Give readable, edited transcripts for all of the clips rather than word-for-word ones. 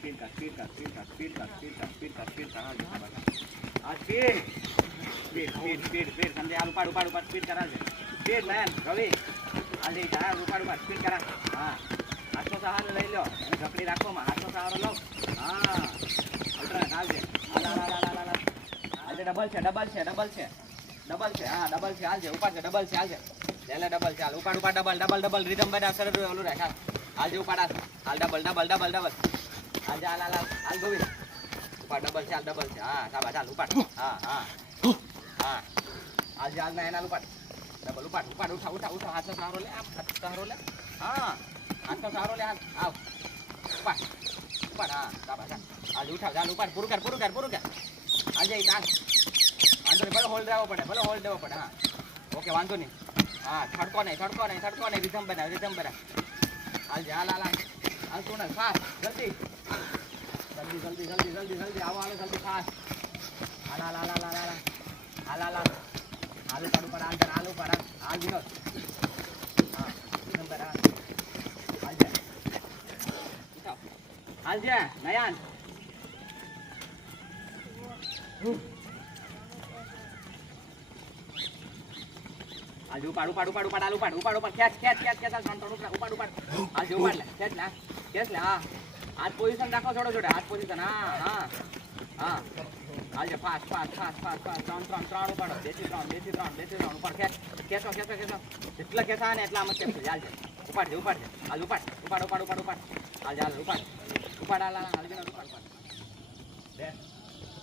Speed કર speed કર speed કર સ્પીડ કર સ્પીડ કર સ્પીડ કર સ્પીડ કર આ speed speed speed speed speed સમજે આ ઉપાડ ઉપાડ ઉપાડ સ્પીડ કરાવજે સ્પીડ નયન રવિ આ લે જા ઉપાડ ઉપાડ સ્પીડ કરા હા હાથનો સહારો લઈ લો અને ઝકડી રાખો માં હાથનો સહારો લો હા અલ્ટ્રા હાલજે હાલજે ડબલ છે ડબલ છે ડબલ છે ડબલ છે હા ડબલ છે હાલજે ઉપાડ છે ડબલ છે હાલજે લે ડબલ ચાલ ઉપાડ ઉપાડ ડબલ ડબલ ડબલ રીધમ બના સરળ ઓલું રાખ હાલજે ઉપાડ હાલ ડબલ ડબલ ડબલ ડબલ હાલ હાલ હાલ હાલ ગોવિંદ ઉપાડ ડબલ ચાલ ડબલ છે હા સાબા ચાલ ઉપાડ હા હા હા હાલ હાલ ના એના ઉપાડ ડબલ ઉપાડ ઉપાડ ઉઠા ઉઠા ઉઠા હાથનો સહારો લે આ હાથનો સહારો લે હા હાથનો સહારો લે હાલ આવ ઉપાડ ઉપાડ હા સાબા ચાલ હાલ ઉઠા ચાલ ઉપાડ પૂરું કર પૂરું કર પૂરું કર હાલ જઈ ચાલ વાંધો નહીં ભલે હોલ્ડ દેવો પડે હા ઓકે વાંધો નહીં હા થડકો નહીં રીધમ બનાવ હાલ હાલ હાલ હાલ તું ને ફાસ્ટ જલ્દી આવો હાલો જલ્દી ફાસ્ટ હાલ હાલ હાલ હાલ હાલ હાલ હાલ હાલ ઉપાડ ઉપાડ હાલ ઉપાડ હાલ વિનોદ હા રીધમ બના હાલ જા ઉઠાવ હાલ જા નયન आज उपाड़ उपाड़ उपाड़ उपाड़ आलू उपाड़ उपाड़ उपाड़ खेच खेच खेच खेच शांत उपाड़ उपाड़ उपाड़ आज उपाड़ ले खेच ना खेच ले हां आज पोजीशन रखो छोड़ो छोड़ो आज पोजीशन हां हां हां आज fast fast fast fast fast ત્રણ ઉપાડો દેશી ત્રણ ઉપાડ ખેચ ખેચો જેટલા ખેચા ને એટલા મત ખેચ હાલ ઉપાડ હાલ ઉપાડ હાલ હાલ ઉપાડ હાલ હાલ ઉપાડ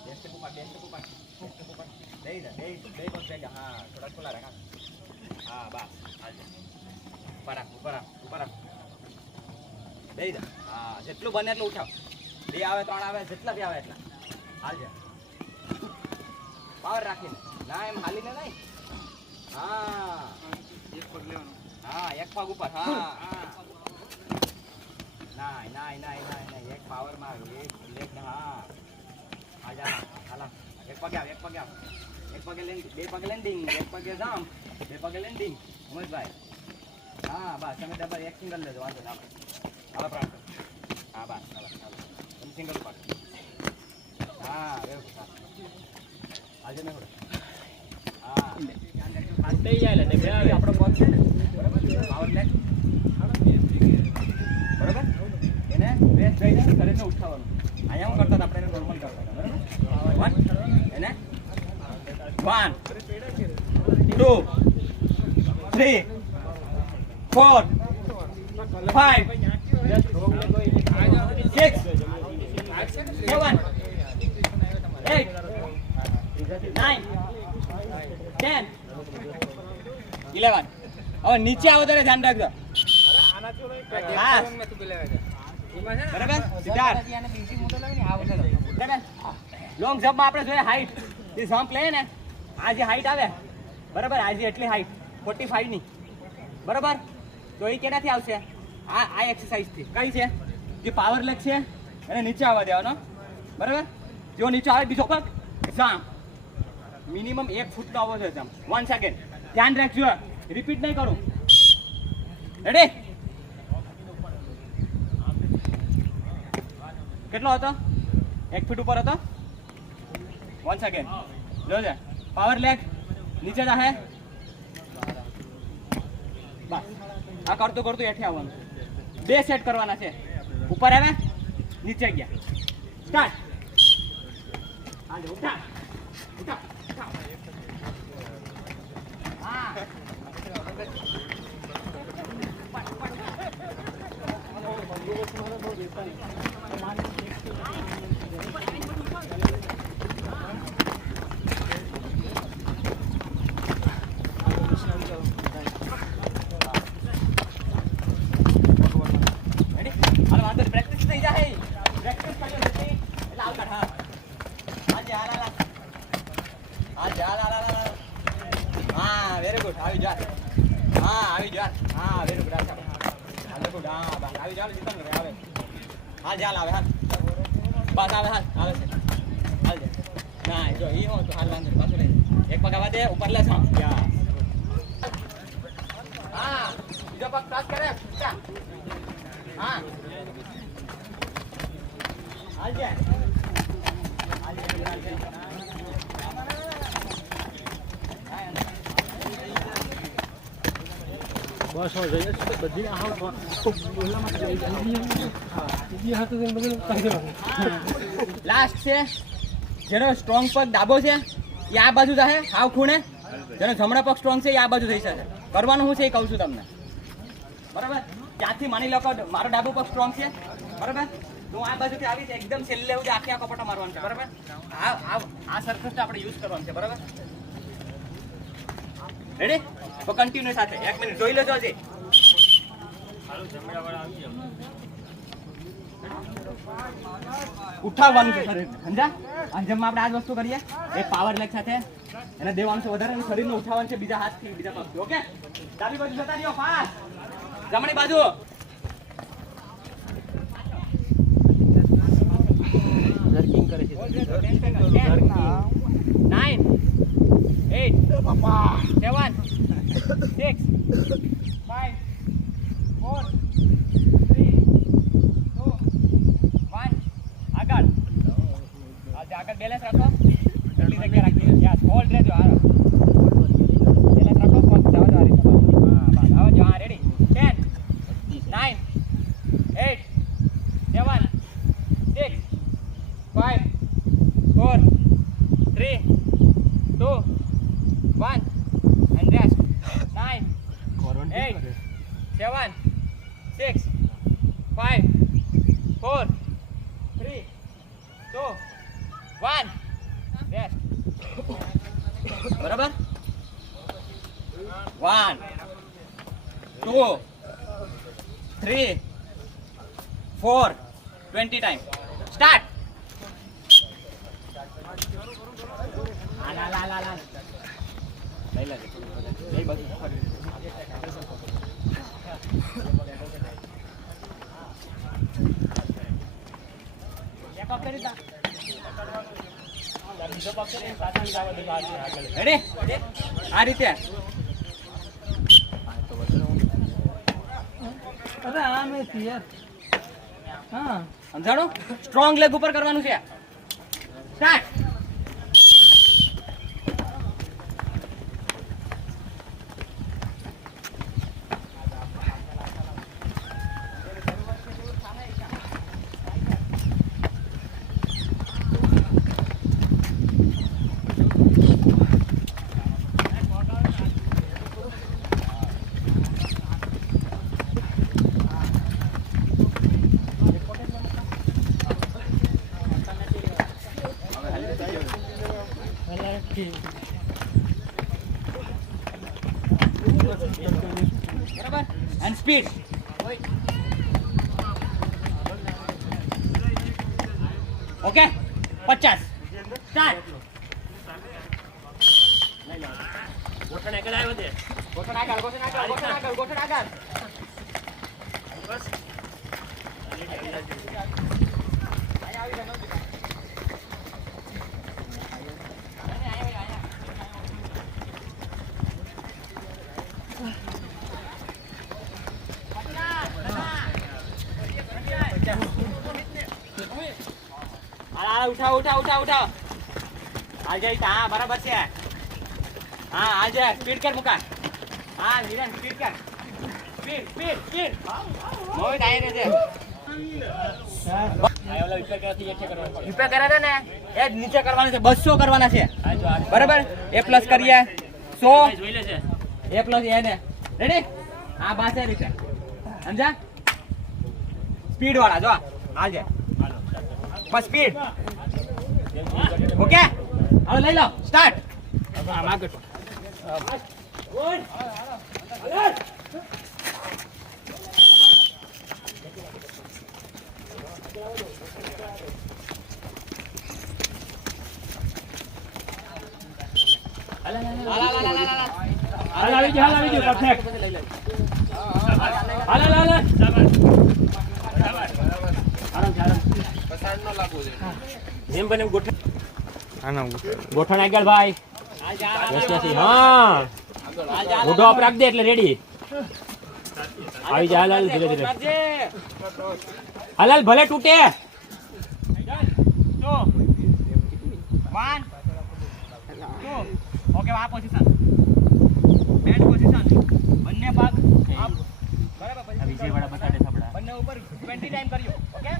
દેશ के ऊपर दे बस जाएगा हां थोड़ा खुला रखा हां बस हाल ऊपर दे दे हां જેટલું બને એટલું ઉઠાવ બે આવે ત્રણ આવે જેટલા બી આવે એટલા હાલ જા પાવર રાખીને ના એમ હાલીને નહીં હા એક પગ લેવાનો હા એક પગ ઉપર હા ના એક પાવર માં એક લેગ હા આજા હાલા એક પગે આવ એક પગે લેન્ડિંગ બે પગે લેન્ડિંગ એક પગે જામ બે પગે લેન્ડિંગ ઉમેશભાઈ હા બસ તમે ડબલ એક સિંગલ લેજો વાંધો ના હાલો પ્રાણ હા બસ હાલો તમે સિંગલ પાડ હા વેરી ગુડ આજે ને હા આતે જાય લે બે આપણો પગ છે ને બરાબર પાવર લેગ બરાબર એને બેસ જઈને શરીરને ઉઠાવવાનું અહીંયા હું કરતા આપણે નોર્મલ કરતા બરાબર એને 1 2 3 4 5 6 7 8 9 10 11 હવે નીચે આવો ત્યારે ધ્યાન રાખજો બરાબર સિદ્ધાર્થ લોંગ જમ્પ માં આપણે જોઈએ હાઈટ એ જમ્પ લઈએ ને આ જે હાઈટ આવે બરાબર આજે એટલી હાઈટ 45 ની બરાબર તો એ કેનાથી આવશે આ એક્સરસાઇઝ થી કઈ છે જે પાવર લેગ છે એને નીચે આવવા દેવાનો બરાબર જો નીચે આવે બીજો પગ જમ્પ મિનિમમ 1 ફૂટ નો આવવો જોઈએ જમ્પ 1 સેકન્ડ ધ્યાન રાખજો રિપીટ નહીં કરું રેડી કેટલો હતો 1 ફીટ ઉપર હતો 1 સેકન્ડ લો છે પાવર લેગ નીચે જાહે બસ આ કરતું હેઠે આવવાનું બે સેટ કરવાના છે ઉપર આવે નીચે ગયા સ્ટાર્ટ હાલો ઉઠા હા વેરી ગુડ આવી જા હા વેરી ગુડ હાલ ગુડ હા બસ આવી જા જીતન રે આવે હાલ જાલ આવે હાલ બસ આવે હાલ છે હાલ જા ના જો ઈ હો તો હાલ વાંધો પાછો લે એક પગ આવા દે ઉપર લે સા યા હા બીજો પગ ક્રોસ કરે હા હાલજે બસ હો જઈએ બધી આવ લાસ્ટ છે જેનો સ્ટ્રોંગ પગ ડાબો છે એ આ બાજુ થાય હાવ ખૂણે, જેનો જમણો પગ સ્ટ્રોંગ છે એ આ બાજુ થઈ શકે. કરવાનું હું છે એ કહું છું તમને, બરાબર? ત્યાંથી માની લો કે મારો ડાબો પગ સ્ટ્રોંગ છે, બરાબર? હું આ બાજુથી આવી એકદમ છેલ્લે સુધી આખી આ કપટો મારવાનું છે, બરાબર? આ સરખસ આપણે યુઝ કરવાનું છે, બરાબર? રેડી? તો કન્ટિન્યુ સાથે 1 મિનિટ જોઈ લેજો હજી. ઉઠાવવાનું છે શરીર, સમજા? અને જેમ આપણે આ જ વસ્તુ કરીએ એ પાવર લેગ સાથે એને દેવાનું છે વધારે, શરીરને ઉઠાવવાનું છે બીજા હાથથી બીજા પગથી. ઓકે? ડાબી બાજુ જતા રહ્યો, ફાસ્ટ. જમણી બાજુ. જર્કિંગ કરે છે 9 8 7 6 5 4 3 2 1 આગળ આગળ બેલેન્સ રાખો, એટલી જગ્યા રાખી યસ હોલ્ડ રહેજો. બેલેન્સ રાખો, પગ જવા દો આ રીતે. હા બસ આવો જો. હા રેડી 10 9 8 7 6 5 4 3 2 1 and rest. 9 8 7 6 5 4 3 2 1 rest. બરાબર? 1 2 3 4 20 ટાઈમ સ્ટાર્ટ. લઈ લેજો લઈ બધું રેડી? આ રીતે સમજાણું? સ્ટ્રોંગ લેગ ઉપર કરવાનું છે. સ્ટાર્ટ. બરાબર? And speed. Okay 50 start. ગોઠણ આગળ આવ્યો છે. ગોઠણ આગળ ગોઠણ આગળ ગોઠણ આગળ ગોઠણ આગળ. બસ ઉઠાવ ઉઠાવ ઉઠાવ ઉઠાવ. આજે હા બરાબર છે. હા આજે સ્પીડ કર મુકા. હા નિરન સ્પીડ કર. Speed speed speed. મોય ડાય રે છે. આયોલા ઉપર કરવાથી એક કરવાનું. ઉપર કરે છે ને એ જ નીચે કરવાનું છે. 200 કરવાના છે. બરાબર? એ પ્લસ કરીએ 100 જોઈ લે છે. એ પ્લસ એ ને. રેડી? આ બાસે રીતે. સમજા? સ્પીડ વાળા જો આજે. બસ સ્પીડ. ઓકે હાલો લઈ લો સ્ટાર્ટ. આમાં કટ ગુડ. હાલ આવી ગયો પરફેક્ટ. હાલ હાલ હાલ જેમ બને ગોઠણ આગળ ભાઈ. હા મોઢો આપ રાખ દે એટલે રેડી આવી જાય. હાલ હાલ ધીરે ધીરે હાલ હાલ ભલે તૂટે. 2 1 2 ઓકે આ પોઝિશન બેન્ડ પોઝિશન બંને પગ આપ બરાબર આ વિજયવાડા બતાડે થબડા બંને ઉપર 20 ટાઈમ કર્યો ઓકે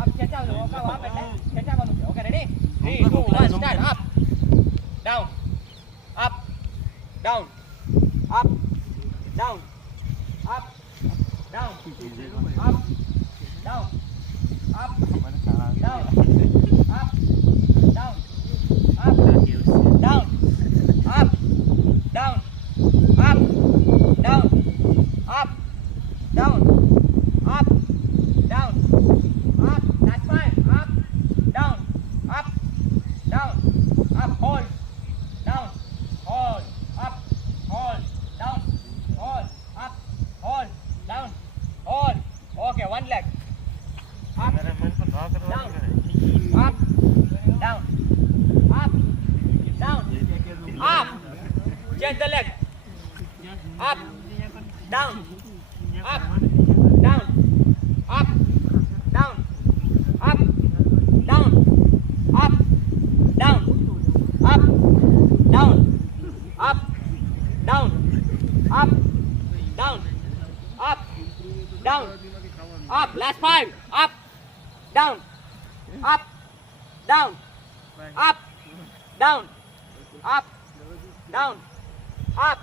આપ ખેંચાવ ઓકે આપ એટલે ખેંચાવવાનું છે okay ready 3 2 1 start up down up down up down up down up down up down up down up down up down up down up down up down up that's fine up down up down up hold down hold up hold down hold up hold down hold okay one leg up down up down up down up change the leg up down up down up down up down up down up down up down up down up down up last 5 up down up down up down up down up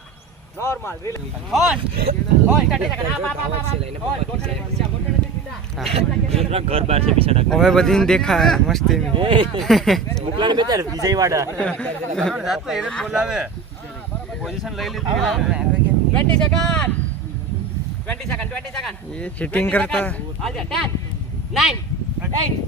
normal really hold 30 second up hold ઘર બહાર છે બિસાડા હવે બધી દેખાય મસ્તીની મોકલાને બેચાર વિજયવાડા જાતો heron બોલાવે position લઈ લીધી 20 સેકન્ડ 20 સેકન્ડ એ ચીટિંગ કરતા હાલ 10 9 8